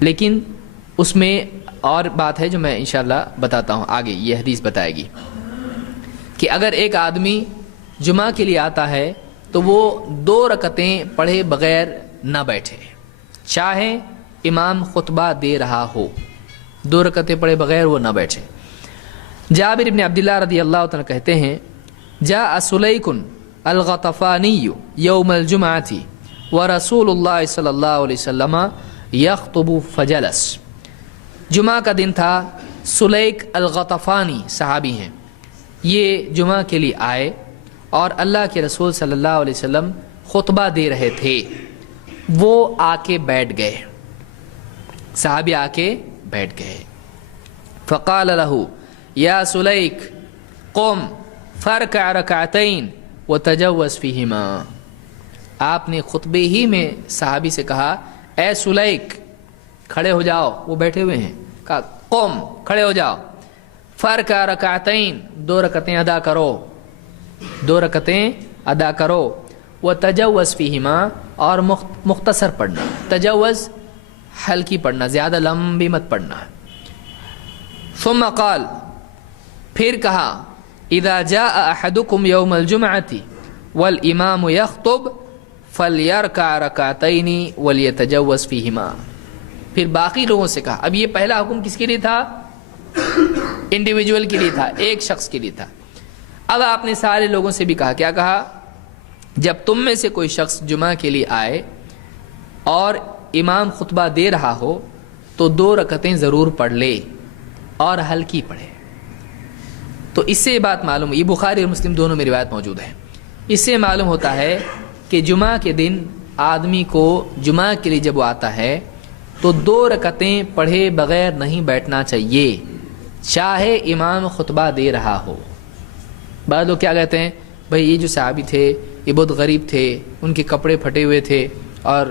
لیکن اس میں اور بات ہے جو میں انشاءاللہ بتاتا ہوں آگے، یہ حدیث بتائے گی کہ اگر ایک آدمی جمعہ کے لیے آتا ہے تو وہ 2 رکعتیں پڑھے بغیر نہ بیٹھے، چاہے امام خطبہ دے رہا ہو، 2 رکعتیں پڑھے بغیر وہ نہ بیٹھے۔ جابر بن عبداللہ رضی اللہ عنہ کہتے ہیں جاء سلیک الغطفانی یوم الجمعۃ ورسول اللہ صلی اللہ علیہ وسلم یخطب فجلس۔ جمعہ کا دن تھا، سلیک الغطفانی صحابی ہیں، یہ جمعہ کے لیے آئے اور اللہ کے رسول صلی اللہ علیہ وسلم خطبہ دے رہے تھے، وہ آ کے بیٹھ گئے، صحابی آ کے بیٹھ گئے۔ فقال له یا سلیک قم فرکع رکعتین وتجوز فیہما۔ آپ نے خطبے ہی میں صحابی سے کہا اے سلیک کھڑے ہو جاؤ، وہ بیٹھے ہوئے ہیں، کہا قم کھڑے ہو جاؤ، فرکع رکعتین 2 رکعتیں ادا کرو، 2 رکعتیں ادا کرو، وتجوز فیہما اور مختصر پڑھنا، تجوز ہلکی پڑھنا، زیادہ لمبی مت پڑھنا۔ ثم قال پھر کہا اذا جاء احدکم یوم الجمعۃ والامام یخطب فلیرکع رکعتین ولیتجوز فیہما۔ پھر باقی لوگوں سے کہا، اب یہ پہلا حکم کس کے لیے تھا؟ انڈیویجول کے لیے تھا، ایک شخص کے لیے تھا۔ اب آپ نے سارے لوگوں سے بھی کہا، کیا کہا؟ جب تم میں سے کوئی شخص جمعہ کے لیے آئے اور امام خطبہ دے رہا ہو تو 2 رکعتیں ضرور پڑھ لے اور ہلکی پڑھے۔ تو اس سے یہ بات معلوم، یہ بخاری اور مسلم دونوں میں روایت موجود ہے، اس سے معلوم ہوتا ہے کہ جمعہ کے دن آدمی کو جمعہ کے لیے جب وہ آتا ہے تو 2 رکعتیں پڑھے بغیر نہیں بیٹھنا چاہیے، چاہے امام خطبہ دے رہا ہو۔ بعض لوگ کیا کہتے ہیں، بھئی یہ جو صحابی تھے یہ بہت غریب تھے، ان کے کپڑے پھٹے ہوئے تھے اور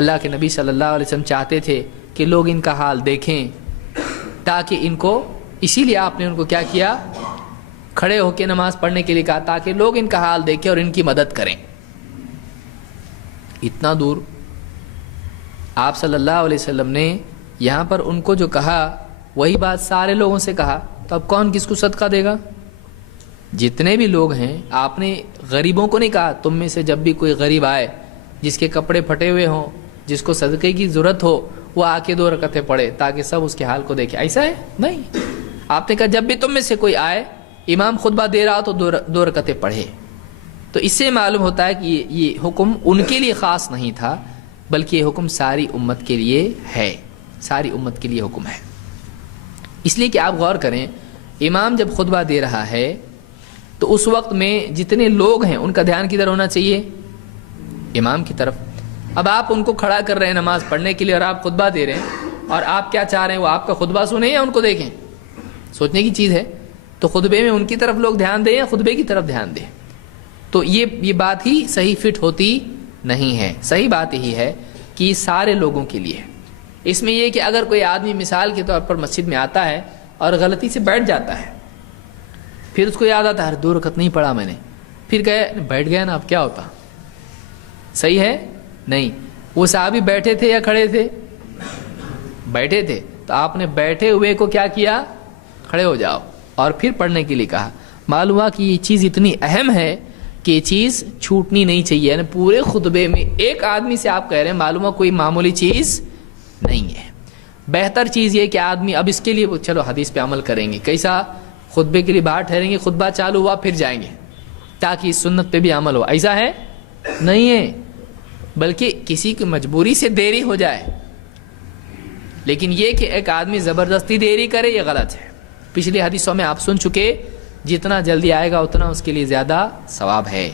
اللہ کے نبی صلی اللہ علیہ وسلم چاہتے تھے کہ لوگ ان کا حال دیکھیں، تاکہ ان کو، اسی لیے آپ نے ان کو کیا کیا، کھڑے ہو کے نماز پڑھنے کے لیے کہا تاکہ لوگ ان کا حال دیکھیں اور ان کی مدد کریں۔ اتنا دور آپ صلی اللہ علیہ وسلم نے یہاں پر ان کو جو کہا وہی بات سارے لوگوں سے کہا، تو اب کون کس کو صدقہ دے گا؟ جتنے بھی لوگ ہیں، آپ نے غریبوں کو نہیں کہا تم میں سے جب بھی کوئی غریب آئے جس کے کپڑے پھٹے ہوئے ہوں، جس کو صدقے کی ضرورت ہو، وہ آ کے 2 رکعتیں پڑھے تاکہ سب اس کے حال کو دیکھے، ایسا ہے نہیں۔ آپ نے کہا جب بھی تم میں سے کوئی آئے امام خطبہ دے رہا تو 2 رکعتیں پڑھے۔ تو اس سے معلوم ہوتا ہے کہ یہ حکم ان کے لیے خاص نہیں تھا، بلکہ یہ حکم ساری امت کے لیے ہے، ساری امت کے لیے حکم ہے۔ اس لیے کہ آپ غور کریں، امام جب خطبہ دے رہا ہے تو اس وقت میں جتنے لوگ ہیں ان کا دھیان کدھر ہونا چاہیے؟ امام کی طرف۔ اب آپ ان کو کھڑا کر رہے ہیں نماز پڑھنے کے لیے اور آپ خطبہ دے رہے ہیں، اور آپ کیا چاہ رہے ہیں، وہ آپ کا خطبہ سنیں یا ان کو دیکھیں؟ سوچنے کی چیز ہے۔ تو خطبے میں ان کی طرف لوگ دھیان دیں یا خطبے کی طرف دھیان دیں؟ تو یہ بات ہی صحیح فٹ ہوتی نہیں ہے۔ صحیح بات یہی ہے کہ یہ سارے لوگوں کے لیے۔ اس میں یہ کہ اگر کوئی آدمی مثال کے طور پر مسجد میں آتا ہے اور غلطی سے بیٹھ جاتا ہے، پھر اس کو یاد آتا ہے 2 رکعت نہیں پڑھا میں نے، پھر کہے بیٹھ گیا نا اب کیا ہوتا، صحیح ہے؟ نہیں۔ وہ صحابی بیٹھے تھے یا کھڑے تھے؟ بیٹھے تھے، تو آپ نے بیٹھے ہوئے کو کیا کیا؟ کھڑے ہو جاؤ اور پھر پڑھنے کے لیے کہا۔ معلوم ہوا کہ یہ چیز اتنی اہم ہے کہ یہ چیز چھوٹنی نہیں چاہیے، یعنی پورے خطبے میں ایک آدمی سے آپ کہہ رہے ہیں، معلوم ہوا کوئی معمولی چیز نہیں ہے۔ بہتر چیز یہ کہ آدمی اب اس کے لیے چلو حدیث پہ عمل کریں گے، کیسا؟ خطبے کے لیے باہر ٹھہریں گے، خطبہ چالو ہوا پھر جائیں گے تاکہ اس سنت پہ بھی عمل ہو، ایسا ہے نہیں ہے، بلکہ کسی کی مجبوری سے دیری ہو جائے، لیکن یہ کہ ایک آدمی زبردستی دیری کرے یہ غلط ہے۔ پچھلی حدیثوں میں آپ سن چکے، جتنا جلدی آئے گا اتنا اس کے لیے زیادہ ثواب ہے۔